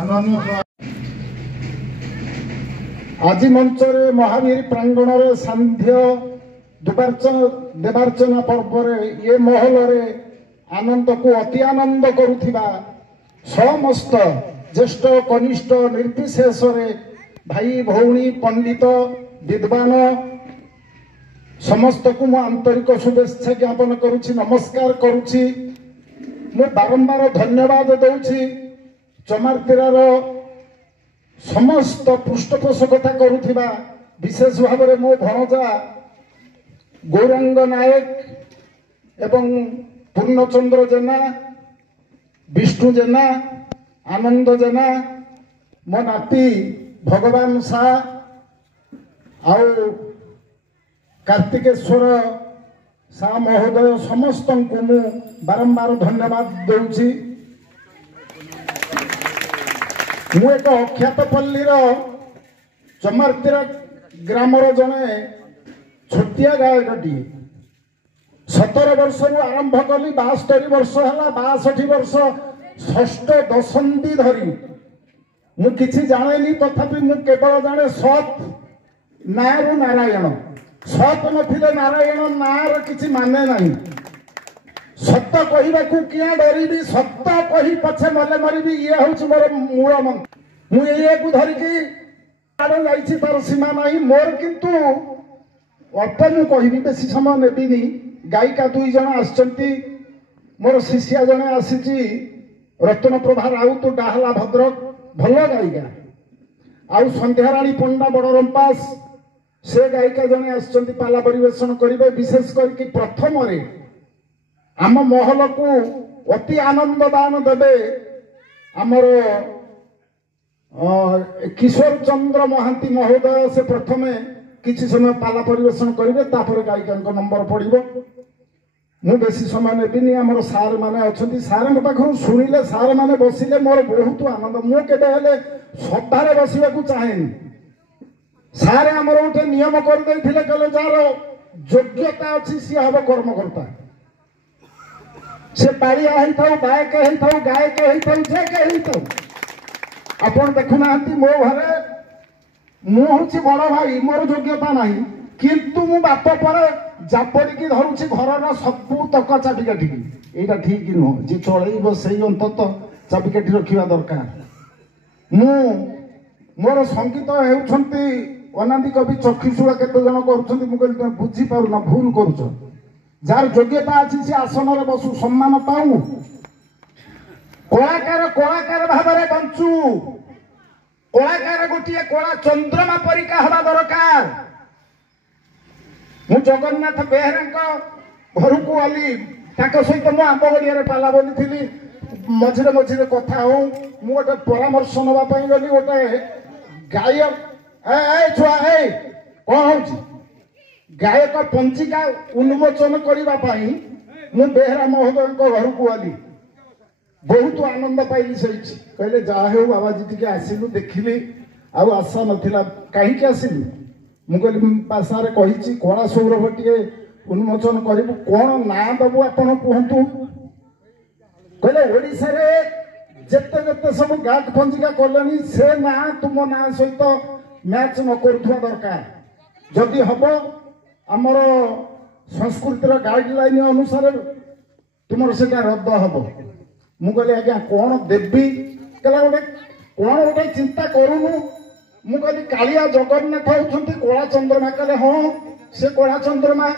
आज मंच महावीर प्रांगण सांध्य देवार्चना पर्व ये महल आनंद को अति आनंद करुथिबा समस्त ज्येष्ठ कनिष्ठ निर्विशेष भाई भौणी पंडित विद्वान समस्त को आंतरिक शुभेच्छा ज्ञापन करुछि नमस्कार करुछि मु बारंबार धन्यवाद दउछि चमारतीरार समस्त पृष्ठपोषकता करुथिबा विशेष भाव में मो भणजा गौरांग नायक एवं पूर्णचंद्र जेना विष्णु जेना आनंद जेना मो नाती भगवान शाह आउ कार्तिकेश्वर शाह महोदय समस्त को मु बारंबार धन्यवाद दूची मु एक अख्यातपल्ली चमारतीरा ग्रामर जड़े छोटिया गायकटी 17 वर्ष आरंभ कली 72 वर्ष है 62 वर्ष षष्ठ दशंधि धरी मु किछि जाने तथापि मु केवल जाने सत नारु नारायण सत नथिले नारायण नार किछि माने नहीं सत कहवाकू किया डरबी सत कही पछे मले मरबी ये हूँ मोर मूल मंत्र मुझे धरिकी आड़ जाइए तार सीमा ना मोर किंतु अल्प मु कहि बेसी समय नेबिनी गायिका 2 जन आसचंती मोर शिष्या जने आसी रत्न प्रभा राउत डाहला भद्रक भल गायिका आउ संध्याराणी पंडा बड़रंपास से गायिका जने आसचंती पाला परिवेशन करिवे विशेष करके प्रथम रे आम महल को अति आनंद दान देवे आमर किशोर चंद्र महांती महोदय से प्रथमे किछि समय पाला परिवेशन करेंगे तापर गायिका नंबर पड़ो मु बेसी समय नेबिनी आमर सार माने अच्छी सार पाखु शुणिले सार माने बसिले मोर बहुत आनंद मु केबे सभारे बसवाक चाहेनी सार आमर गोटे नियम करदे कहले जार योग्यता अच्छी सी हम कर्मकर्ता से बाड़िया गायक गायक जे के आपन देखुना मो घरे मुझे बड़ भाई मोर योग्यता ना किंतु मु बाप पर जापड़ी धरुची घर सबू तक चाबिकाठी यहाँ ठीक नुह जी चल से अंतत चाबिकाठी रखा दरकार मोर संगीत होती अनादि कवि चक्षुषुआ केते जन कर बुझी पार भूल कर जार योग्यता अच्छी सी आसन में बसु सम्मान पाऊ कलाकार कलाकार भाव में बंचु कलाकार गोटे कला चंद्रमा परिका हवा दरकार मु जगन्नाथ बेहरा घर को गली सहित मु आंब गड़िया पाला बोली मझे मझे कथा हो मु गोटे परामर्श नापी गली गोटे गायक छुआ कौन हो गायक पंचिका उन्मोचन करने मु बेहरा महोदय घर को गली बहुत आनंद पाइली से कहले जाहे बाबाजी टी आसिलु देखिली आउ आशा नाला कहीं आसिलु मुझे सारे कही कला सौरभ टे उन्मोचन करूँ कौन ना दबु आपण कहतु कहले ओडिशा रे जेते जेते सब गाट पंजिका कले से ना तुम ना सहित मैच न करुवा दरकार जदि हम आमर संस्कृतिर गाइडलाइन अनुसार तुम से रद्द हम मु कहली आज्ञा कौन देवी कहला गोटे कौन गोटे चिंता करूनु मु कहली कालिया जगन्नाथ होउछंती कला चंद्रमा कहले हाँ से कला चंद्रमा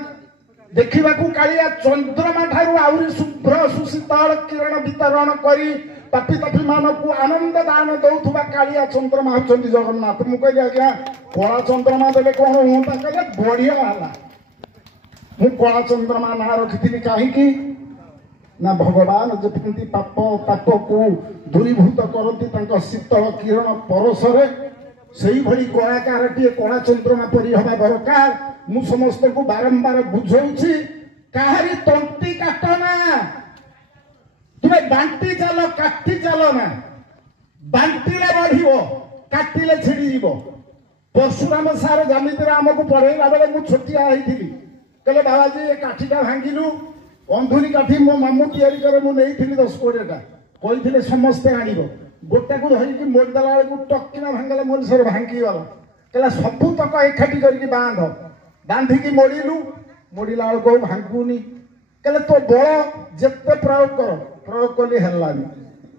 देखा कालिया चंद्रमा ठारू आहुरी शुभ्र सुशीतल किरण वितरण करी पापी तापी मानक आनंद दान दौथुबा कालिया चंद्रमा होउछंती जगन्नाथ मु कहली आज्ञा कला चंद्रमा देले कौन होता कहले बढ़िया है मु कला चंद्रमा ना रखी कहीं ना भगवान जमी पाप ताप को दूरीभूत करती शीतल किरण परसरे से भली कलाकार टे कला चंद्रमा परी हवा दरकार मु समस्त को बारंबार बुझाऊँ कहारी तंती काटना तुम्हें बांटी चल काटी चल ना बांटिले बढ़ काटिले छिड़ी परशुराम सार जमीन आमको पढ़ेला बेले मुझे छोटिया होती कहले बाबाजी ये काठीटा भांगिलु अंधुरी काठी मो मामू तैयारी करे मु नहीं 10 कोड़ेटा कही समस्ते आण गोटे को धरिकी मोड़देला बेलू टकिना भांगला मनुष्य भांगीगला कहला सबुतक एकाठी करके बांध बांधिकी मोड़लु मोड़ला बेलू भांगुनी कहले तो बल जिते प्रयोग कली हेलानी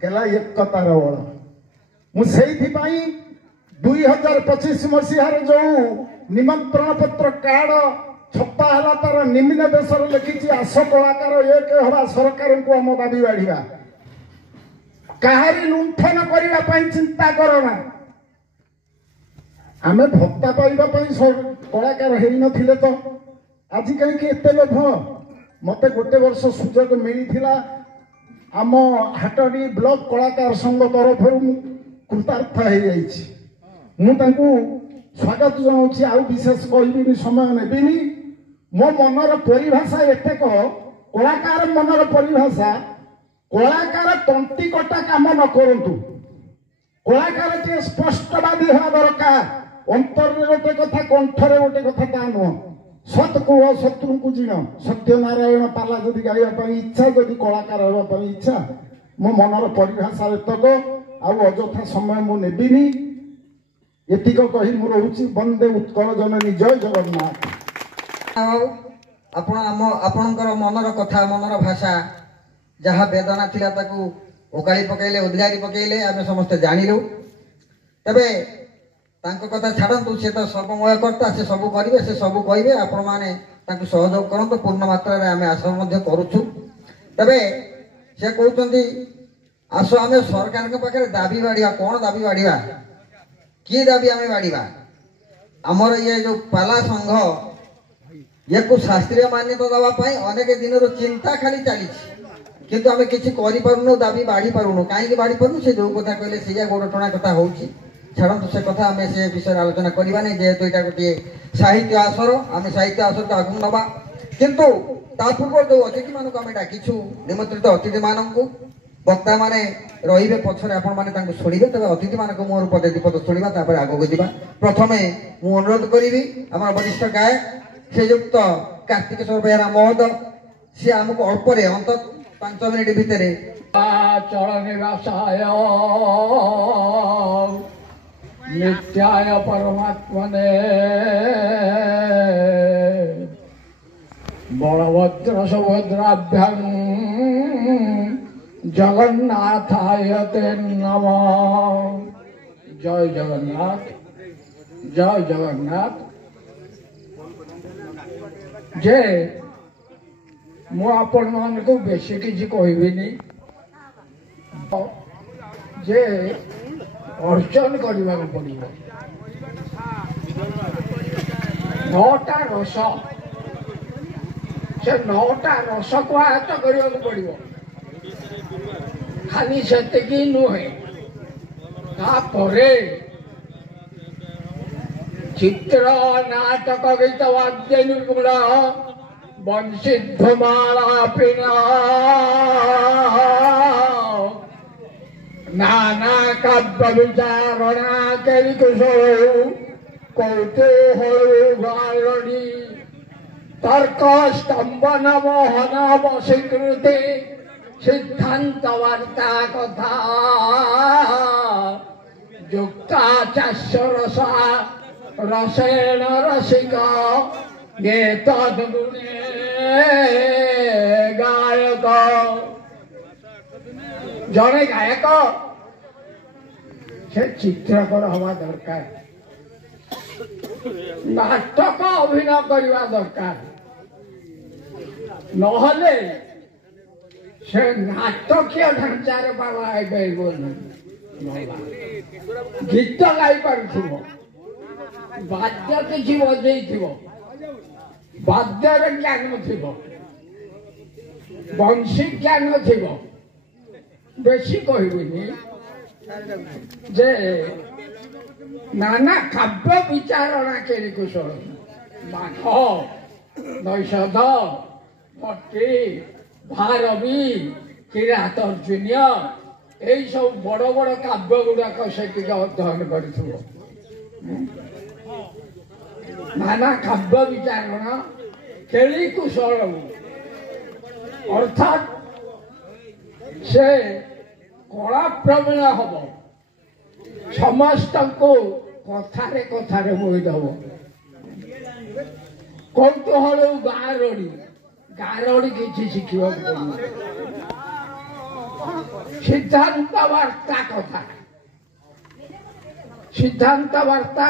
कहला एक तार बल मुझे 2025 मसीहार जो निमंत्रण पत्र कार्ड छपा है तार निम्न देश लिखी आस कलाकार एक हवा सरकार को आम दाबी बाढ़ा कहारी लुंठन करने चिंता करना आमे भत्ता पाइबापी कलाकार हो नथिले तो आज कहीं एत लोभ मत गोटे वर्ष सुजोग मिलता आम हाटडी ब्लॉक कलाकार संघ तरफ कृतार्थ हो स्वागत जनाऊँ आउ विशेष कहबी समय नेबिनी मो मनर परिभाषा एत कलाकार मनर परिभाषा कलाकार तंती कटा काम न करतु कलाकार टे स्पष्टवादी हवा दरकार अंतर गोटे कथा कंठरे गोटे कथा ता नुह सत कुह शत्रु को जीण सत्यनारायण पाला जदि गाइबा इच्छा जदि कलाकार होगा इच्छा मो मनर परिभाषा एतक आउ अजथा समय मु नेबिनी एतिक कही मु रहूची वंदे उत्कल जननी जय जगन्नाथ। आपणकर मनर कथा मनर भाषा जहाँ वेदना थिला ताकू ओकाली पकेले उद्गारी पकेले आमे समस्त जानिलु तबे तांको कथा छाड़तु से तो सर्वमय करता से सब करिवे से सब कहिबे आपण माने ताकू सहयोग करंतु पूर्ण मात्रा रे आमे आशा मध्ये करूछु तबे से कहउचंदी आसो आमे सरकार के पाखे दाबी बाड़िया कोन दाबी बाड़िया की दाबी आमे बाड़िया हमर ये जो पाला संघ ये को शास्त्रीय मान्यता दवा पाई अनेक दिन रो चिंता खाली चली किंतु आमे किछि करि पारुनो दाबी बाड़ी पारुनो काहे के बाड़ी पारुनो से जो कथा कहले सेया गोड़ टणा कथा होउची छाड़ू से कथा आम से विषय आलोचना करवा नहीं जेहेतु यहाँ गोटे साहित्य आसर आम साहित्य आसर को आगू नवा किंतु ता पूर्व जो अतिथि मानक आम डाकिछु निमंत्रित अतिथि मानक वक्ता माने रहिबे पछरे आपण माने शुणिबे तबे अतिथि मानक मोर पदे दीपद शुणा तापर आगू जावा प्रथमे मु अनुरोध करी आम वरिष्ठ गायक श्रीयुक्त कार्तिकेश्वर बेहरा महोदय सी आमको अल्प अंत 5 मिनिट भितर नित्याय परमात्मने बलभद्र सुभद्राभ्यां जगन्नाथाय ते नमः। जय जगन्नाथ जय जगन्नाथ। जे मु आपण मानकु बेसी किछि कहबिनी जे अर्जन करने को पड़ो 9टा रस से 9टा रस को आयत्त करने को पड़ो खाली से नुहे चित्र नाटक गीत वाद्य निपुण वंशीध्वमाला पिना नाना काव्य विचारणा करी कुशल कौतूहल गारणी तर्क स्तंभन मोहन स्वीकृति सिद्धांत वार्ता कथा युक्ताचास्य रसा रसेन रसिक ये तद्गुणे गायक जड़े गायक से चित्रकर हवा दरकार नाटक अभिनय करवा दरकार नहले से नाटकीय ढांचार बाबा गीत गाई पार वाद्य किसी बजे वाद्यर ज्ञान थी वंशी ज्ञान थी बेसी कहबी जे नाना काव्य विचारणा केली कुशल माघ नैषध भट्टी भारवी किरातर्जुन्य यही सब बड़ बड़ काव्य गुड़ाक से अध्ययन कर नाना काव्य विचारणा केली कुशल अर्थात से कला प्रवीण हम ସମସ୍ତଙ୍କୁ କଥାରେ କଥାରେ ବୋହିଦେବ। କୌତୁହଳ ଗାରଡ଼ି କିଛି ଶିଖିବାକୁ ପଡ଼ିବ। ସିଦ୍ଧାନ୍ତ ବାର୍ତ୍ତା କଥା, ସିଦ୍ଧାନ୍ତ ବାର୍ତ୍ତା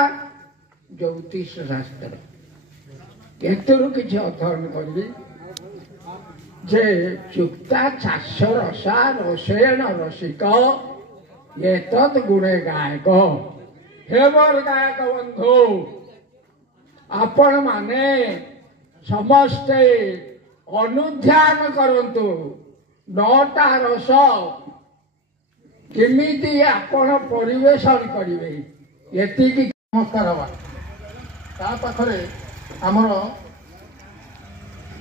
ଜ୍ୟୋତିଷ ଶାସ୍ତ୍ର, ଏଥିରୁ କିଛି ଅଧ୍ୟୟନ କରିବି ଯେ ଯୁକ୍ତା ଚାଷ ରସା ରସେଣ ରସିକ ଏତତ୍ ଗୁଣେ ଗାୟକ। ହେ ମୋର ଗାୟକ ବନ୍ଧୁ, ଆପଣମାନେ ସମସ୍ତେ ଅନୁଧ୍ୟାନ କରନ୍ତୁ 9ଟା ରସ କେମିତି ଆପଣ ପରିବେଷଣ କରିବେ। ଏତିକି ନମସ୍କାର ହେବା। ତା ପାଖରେ ଆମର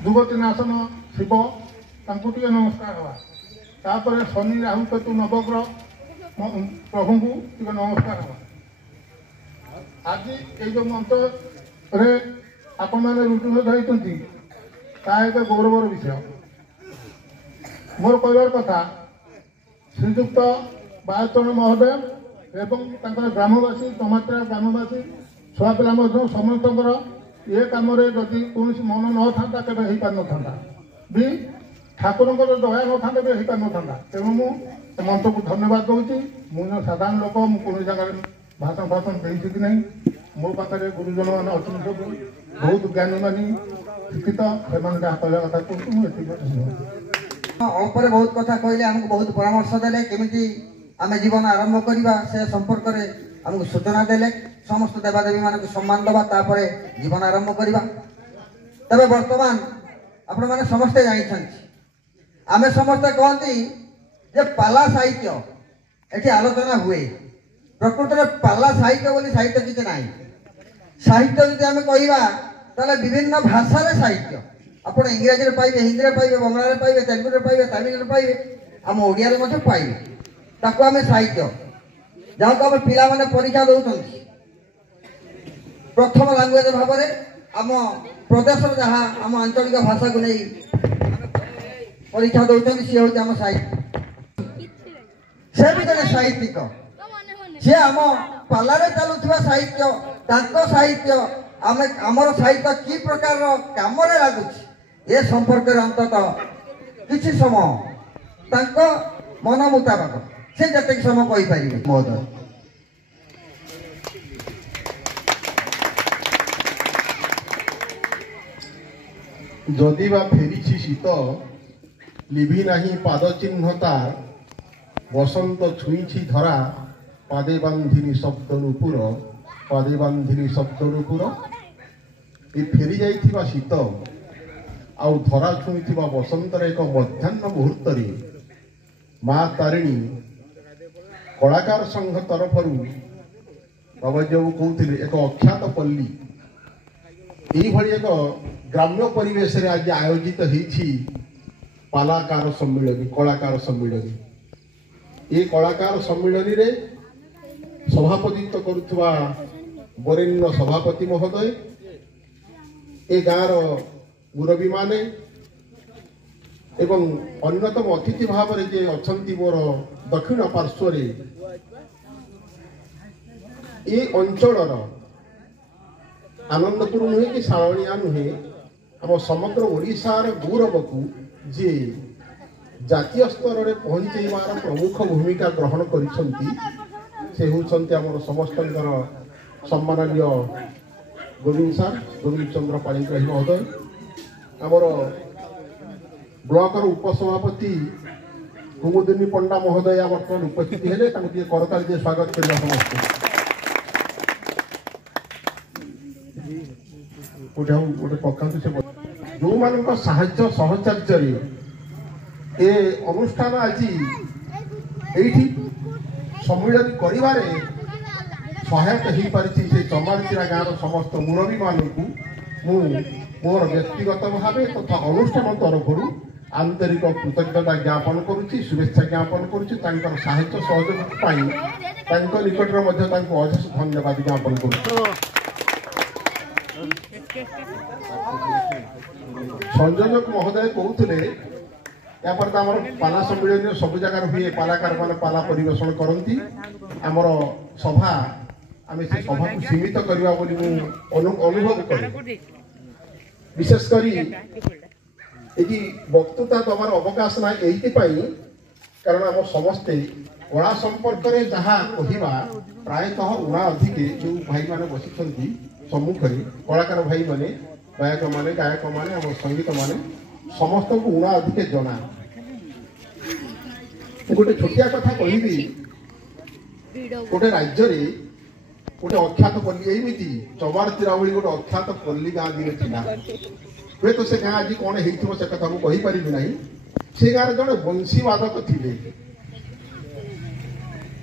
ଯୁବତୀନାଶନ ଶିବ, ତାଙ୍କୁ ଟିକେ ନମସ୍କାର ହେବା। ତାପରେ ଶନି ରାହୁ କେତୁ ନବଗ୍ରହ ପ୍ରଭୁଙ୍କୁ ଟିକେ ନମସ୍କାର ହେବା। ଆଜି ଏଇ ଯେଉଁ ମଞ୍ଚରେ ଆପଣମାନେ ରୁଜୁଭେଦ ହୋଇଛନ୍ତି ତାହା ଏକ ଗୌରବର ବିଷୟ। ମୋର କହିବାର କଥା, ଶ୍ରୀଯୁକ୍ତ ବାଳଚରଣ ମହୋଦୟ ଏବଂ ତାଙ୍କର ଗ୍ରାମବାସୀ, ଟମାଟ୍ରା ଗ୍ରାମବାସୀ, ଛୁଆପିଲା ମଧ୍ୟ ସମସ୍ତଙ୍କର ଏ କାମରେ ଯଦି କୌଣସି ମନ ନଥାନ୍ତା କେବେ ହେଇପାରିନଥାନ୍ତା, ବି ଠାକୁରଙ୍କର ଦୟା ନଥାନ୍ତା ବି ହେଇପାରିନଥାନ୍ତା। ତେଣୁ ମୁଁ ଏ ମଞ୍ଚକୁ ଧନ୍ୟବାଦ ଦେଉଛି। ମୁଁ ସାଧାରଣ ଲୋକ, ମୁଁ କୌଣସି ଜାଗାରେ ଭାଷଣ ଦେଇଛି କି ନାହିଁ। ମୋ ପାଖରେ ଗୁରୁଜନମାନେ ଅଛନ୍ତି, ସବୁ ବହୁତ ଜ୍ଞାନୀମାନି ଶିକ୍ଷିତ, ସେମାନେ ଯାହା କହିବା କଥା କହୁଛି। ମୁଁ ଏତିକି ଅଳ୍ପରେ ବହୁତ କଥା କହିଲେ, ଆମକୁ ବହୁତ ପରାମର୍ଶ ଦେଲେ କେମିତି ଆମେ ଜୀବନ ଆରମ୍ଭ କରିବା ସେ ସମ୍ପର୍କରେ ଆମକୁ ସୂଚନା ଦେଲେ। ସମସ୍ତ ଦେବାଦେବୀମାନଙ୍କୁ ସମ୍ମାନ ଦେବା, ତାପରେ ଜୀବନ ଆରମ୍ଭ କରିବା। ତେବେ ବର୍ତ୍ତମାନ ଆପଣମାନେ ସମସ୍ତେ ଜାଣିଛନ୍ତି, ଆମେ ସମସ୍ତେ କହନ୍ତି ଯେ ପାଲା ସାହିତ୍ୟ ଏଠି ଆଲୋଚନା ହୁଏ। ପ୍ରକୃତରେ ପାଲା ସାହିତ୍ୟ ବୋଲି ସାହିତ୍ୟ କିଛି ନାହିଁ। ସାହିତ୍ୟ ଯଦି ଆମେ କହିବା ତାହେଲେ ବିଭିନ୍ନ ଭାଷାରେ ସାହିତ୍ୟ ଆପଣ ଇଂରାଜୀରେ ପାଇବେ, ହିନ୍ଦୀରେ ପାଇବେ, ବଙ୍ଗଳାରେ ପାଇବେ, ତେଲୁଗୁରେ ପାଇବେ, ତାମିଲରେ ପାଇବେ, ଆମ ଓଡ଼ିଆରେ ମଧ୍ୟ ପାଇବେ। ତାକୁ ଆମେ ସାହିତ୍ୟ, ଯାହାକୁ ଆମେ ପିଲାମାନେ ପରୀକ୍ଷା ଦେଉଛନ୍ତି ପ୍ରଥମ ଲାଙ୍ଗୁଏଜ ଭାବରେ ଆମ ପ୍ରଦେଶର ଯାହା ଆମ ଆଞ୍ଚଳିକ ଭାଷାକୁ ନେଇ ପରୀକ୍ଷା ଦେଉଛନ୍ତି, ସିଏ ହେଉଛି ଆମ ସାହିତ୍ୟ। ସେ ବି ଜଣେ ସାହିତ୍ୟିକ, ସିଏ ଆମ ପାଲାରେ ଚାଲୁଥିବା ସାହିତ୍ୟ, ତାଙ୍କ ସାହିତ୍ୟ, ଆମେ ଆମର ସାହିତ୍ୟ କି ପ୍ରକାରର କାମରେ ଲାଗୁଛି ଏ ସମ୍ପର୍କରେ ଅନ୍ତତଃ କିଛି ସମୟ ତାଙ୍କ ମନ ମୁତାବକ ସେ ଯେତିକି ସମୟ କହିପାରିବେ। ମହୋଦୟ, ଯଦି ବା ଫେରିଛି ଶୀତ, ଲିଭି ନାହିଁ ପାଦ ଚିହ୍ନତା, ବସନ୍ତ ଛୁଇଁଛି ଧରା, ପାଦେ ବାନ୍ଧିନି ଶବ୍ଦ ନୂପୁର, ପାଦେ ବାନ୍ଧିନି ଶବ୍ଦ ନୂପୁର। ଏ ଫେରି ଯାଇଥିବା ଶୀତ ଆଉ ଧରା ଛୁଇଁଥିବା ବସନ୍ତର ଏକ ମଧ୍ୟାହ୍ନ ମୁହୂର୍ତ୍ତରେ ମା ତାରିଣୀ କଳାକାର ସଂଘ ତରଫରୁ ବାବାଜୀବାବୁ କହୁଥିଲେ ଏକ ଅଖ୍ୟାତ ପଲ୍ଲୀ, ଏଇଭଳି ଏକ ଗ୍ରାମ୍ୟ ପରିବେଶରେ ଆଜି ଆୟୋଜିତ ହେଇଛି ପାଲାକାର ସମ୍ମିଳନୀ, କଳାକାର ସମ୍ମିଳନୀ। ଏ କଳାକାର ସମ୍ମିଳନୀରେ ସଭାପତିତ୍ୱ କରୁଥିବା ବରେଣ୍ୟ ସଭାପତି ମହୋଦୟ, ଏ ଗାଁର ମୁରବୀମାନେ ଏବଂ ଅନ୍ୟତମ ଅତିଥି ଭାବରେ ଯେ ଅଛନ୍ତି ମୋର ଦକ୍ଷିଣ ପାର୍ଶ୍ୱରେ, ଏ ଅଞ୍ଚଳର ଆନନ୍ଦପୁର ନୁହେଁ କି ଶାଳଣିଆ ନୁହେଁ, ଆମ ସମଗ୍ର ଓଡ଼ିଶାର ଗୌରବକୁ ଯେ ଜାତୀୟ ସ୍ତରରେ ପହଞ୍ଚାଇବାର ପ୍ରମୁଖ ଭୂମିକା ଗ୍ରହଣ କରିଛନ୍ତି, ସେ ହେଉଛନ୍ତି ଆମର ସମସ୍ତଙ୍କର ସମ୍ମାନନୀୟ ଗୋବିନ୍ଦ ସାର୍, ଗୋବିନ୍ଦ ଚନ୍ଦ୍ର ପାଣିଗ୍ରାହୀ ମହୋଦୟ। ଆମର ବ୍ଲକର ଉପସଭାପତି କୁମୁଦିନୀ ପଣ୍ଡା ମହୋଦୟା ବର୍ତ୍ତମାନ ଉପସ୍ଥିତ ହେଲେ, ତାଙ୍କୁ ଟିକେ କରତାଳି দিয়ে ସ୍ୱାଗତ କରିବା ସମସ୍ତେ। ଗୋଟେ ପକାନ୍ତୁ ସେ ଯେଉଁମାନଙ୍କ ସାହାଯ୍ୟ ସହଚର୍ଯ୍ୟରେ ଏ ଅନୁଷ୍ଠାନ ଆଜି ଏଇଠି ସମ୍ମିଳନୀ କରିବାରେ ସହାୟକ ହେଇପାରିଛି, ସେ ଚମାରଚିରା ଗାଁର ସମସ୍ତ ମୁରବୀମାନଙ୍କୁ ମୁଁ ମୋର ବ୍ୟକ୍ତିଗତ ଭାବେ ତଥା ଅନୁଷ୍ଠାନ ତରଫରୁ ଆନ୍ତରିକ କୃତଜ୍ଞତା ଜ୍ଞାପନ କରୁଛି, ଶୁଭେଚ୍ଛା ଜ୍ଞାପନ କରୁଛି। ତାଙ୍କର ସାହାଯ୍ୟ ସହଯୋଗ ପାଇଁ ତାଙ୍କ ନିକଟରେ ମଧ୍ୟ ତାଙ୍କୁ ଅଶେଷ ଧନ୍ୟବାଦ ଜ୍ଞାପନ କରୁଛି। ସଂଯୋଜକ ମହୋଦୟ କହୁଥିଲେ यापर तो आम पाला सम्मिलन सब जगार हुए पालाकार मैंने पाला परिवेशन करती आमर सभा आम से सभा को सीमित करवा अनुभव कर विशेषकर ये वक्तृता दबार अवकाश ना यही कारण आम समस्ते कला संपर्क में जहाँ कहवा प्रायतः उणा अधिके जो भाई मैंने बसी सम्मुख कलाकार भाई मैंने गायक मैंने गायक मैंने आम संगीत मैंने समस्त को उणा अधिके जना गोटे छोटिया कथा कहबी गोटे राज्य गोटे अख्यात पल्ली एमती चबार तीरावली गोटे अख्यात पल्ली गाँ दिने था हे तो से गाँ आज कौन हो से कथा मुझे कहीपरि ना से गाँव जड़े बंशीवादक थे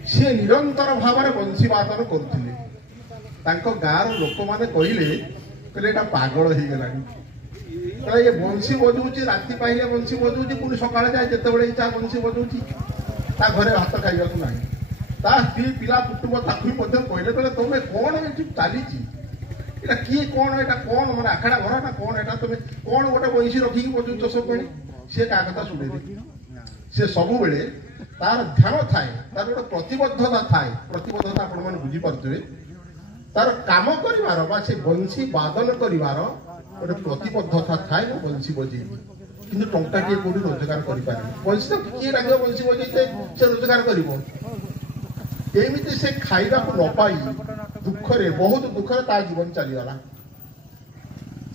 सी निरंतर भाव में बंशीवादन करते गाँव लोक मैंने कहले पागल हो गला ये बंशी बजाऊँ राति पाइले बंशी बजाऊँ पुणी सका जाए जिते इच्छा बंशी बजाऊँ घरे भात खाइबा ना ता स्त्री पिला कुटुंब ताकू कहले कहले तुम्हें कौन ये चली किए कौन एटा कौन मैंने आखड़ा घर ना कौन एटा तुम कौन गोटे बंशी रखिकी बजाऊँ सब सी क्या कथा शुणे सी सब बेले तार ध्यान थाए तार गोटे प्रतिबद्धता थाए प्रतिबद्धता आपण मैंने बुझीपे तार काम कर से बंशी बादन कर गोटे प्रतिबद्धता थाए मैं बंशी बजेबी कि टंका टे कौटी रोजगार कर बंशी तो किए लगे बंशी बजे से रोजगार करमती से खाइबा को न पाई दुखरे बहुत दुखरे ता जीवन चलीगला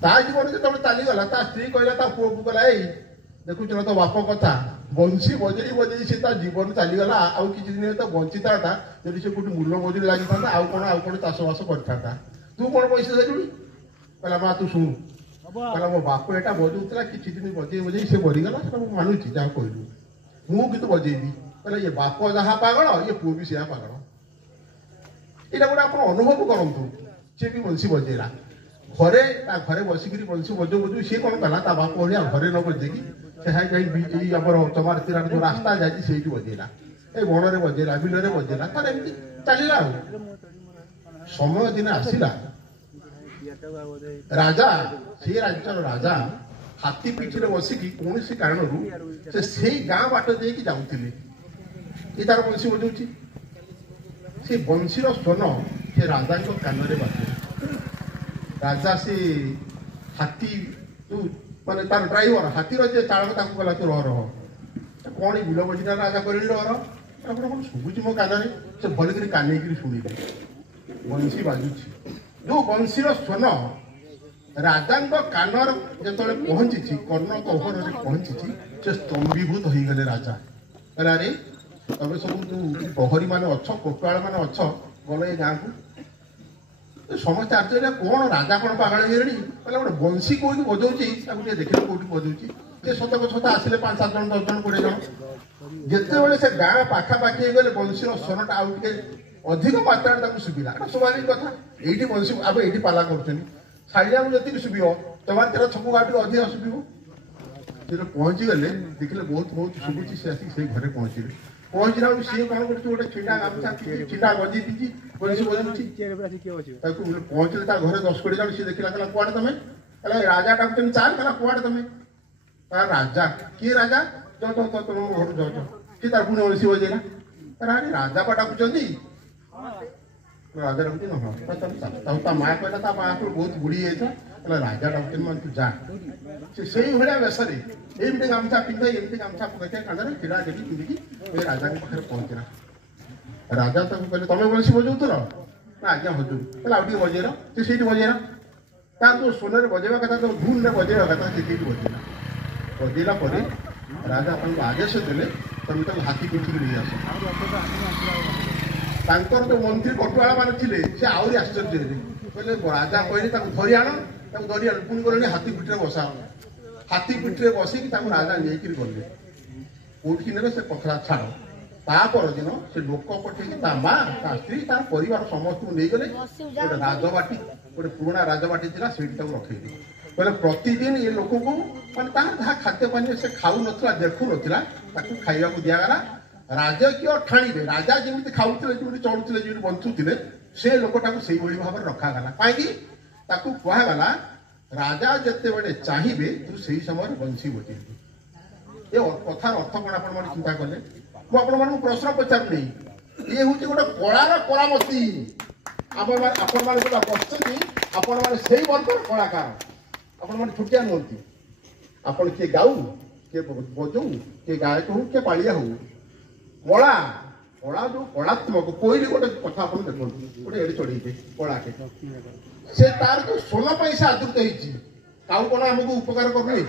ता जीवन जो चलीगला ता स्त्री कहला पुओ को कहला देखुच ना तो बाप कथा बंशी बजे बजे से जीवन चलीगला आउ कि दिन तो बंचीता जब से गोटे मूल मजूरी लगी था आउ कौन चाषबास करता तू कौन पैसा देलुनी कहला माँ तू शुणु कहला मो बाप एटा बजाऊला कि दिन बजे बजे से मरीगला मानुची जहाँ कहलु मुझे बजेबी कहला ये बाप जहाँ पागल ये पुओ भी से पागल यहाँ गोटे आप अनुभव करूँ सी भी बंशी बजेला घरे घरे बसिक बंशी बजो बजो सी कौन कला बाप भाया घरे न बजेगी से चमार तीर जो रास्ता जाए से बजेला ए बण बजेला बिल बजेला तार एमती चलला समय दिन आसला राजा से राज्यर राजा हाथी पिठी बसिकी कौन से कारण से गाँ बाट दे जाऊे ये तार बंशी बजाऊँ से बंशीर स्वन से राजा कान में बाजे राजा से हाथी माने तार ड्राइवर हाथीर जे चालक कहला तू रह कौन बिल बजीटा राजा कर कौन शुभुची मो कान में से भल कान शुणिले बंशी बाजुची जो बंशीर स्वन राजा कानर जो पहुंची कर्ण कवर पहुंची से स्तंभीभूत हो गले राजा अरे तबे सब तू प्रहरी मान अच्छ कोटवाल मान अच्छ गल ये गाँव को समस्त आश्चर्य कौन राजा कौन पागल हो गोटे बंशी कौटी बजाऊँ देखिए कौटी बजाऊँ से सतक सत आसिले 5-7 जन 10 जन 20 जन जिते से गाँ पाखापाखि गले बंशीर स्वरटा आउ टे अधिक मात्रा शुभिला स्वाभाविक कथा ये बंशी अब ये पाला कर छाड़ा जी शुभ चमार तेरा छकु गाँव अधिक शुभ पहुँची गले देखिले बहुत शुभुची से आसिक घरे पहुँचे पहुँचला सी कौन गोटे छिटा गामछा छिटा गजी पिची बंशी बजाऊँ पहुँचले घर 10-20 जन सी देखला कहला कुआड़े तुम कहला राजा डाकुन चाल कहला कुआड़े तुम राजा किए राजा जो तुम घर जाओ कि तार पुणी बंशी बजेला अरे राजा पा डाकुंट राजा डाकुन हाँ माँ कहला माँ को बहुत बुढ़ी है राजा डाकुन मान तू जा से भाया बेसरे एमती गामछा पिंधे एमती गामछा पकड़े कांदे फिरा देवी पिंधिकी राजा के पाखे पहुंचला राजा तक कहले तुम बंशी बजाऊल ना आज्ञा हजू कहला आउ बजेर से बजेला तार जो सोन बजेवा कथा तो धून बजेवा कथा से बजेला राजा आपको आदेश देले तुम हाथी पिठी नहीं आस जो मंत्री कटुआला मान थे से आहरी आश्चर्य कहले राजा कहले धरी आण धरी आण पुणी गले हाथी पिठी बसा हाथी पिठी बसिक राजा नहीं गले कौटी ने से पथरा छाड़ तापर दिन से लोक पठे माँ स्त्री तार परिवार समस्त नहीं गले गोटे राजबाटी गोटे पुराना राजबाटी था से रखे कहले प्रतिदिन ये लोक को मानते जहाँ खाद्य पानी से खाऊ ना देखु ना खाइबा दिगला राजकीय ठाणी राजा जमी खाऊले जमी चलुले जमी बंचुले से लोकटा से भाव में रखागला कहीं कहगला राजा जिते बड़े चाहिए तू से समय बंशी बजेबू ଏ କଥାର ଅର୍ଥ କ'ଣ ଆପଣମାନେ ଚିନ୍ତା କଲେ? ମୁଁ ଆପଣମାନଙ୍କୁ ପ୍ରଶ୍ନ ପଚାରୁନି, ଇଏ ହେଉଛି ଗୋଟେ କଳାର କଳାମତି। ଆପଣମାନେ ଯୋଉଟା ବସିଛନ୍ତି ଆପଣମାନେ ସେଇ ବର୍ଗର କଳାକାର। ଆପଣମାନେ ଛୋଟିଆ ନୁହନ୍ତି। ଆପଣ କିଏ ଗାଉ, କିଏ ବଜାଉ, କିଏ ଗାୟକ ହଉ, କିଏ ପାଳିଆ ହଉ, କଳା କଳା ଯୋଉ କଳାତ୍ମକ କୋଇଲି ଗୋଟେ କଥା ଆପଣ ଦେଖନ୍ତୁ, ଗୋଟେ ଏଡି ଚଢେଇଟେ କଳାକେ, ସେ ତାର ଯୋଉ ସ୍ୱନ ପାଇଁ ସେ ଆଦୃତ ହେଇଛି, କାଉ କଣ ଆମକୁ ଉପକାର କରୁନି?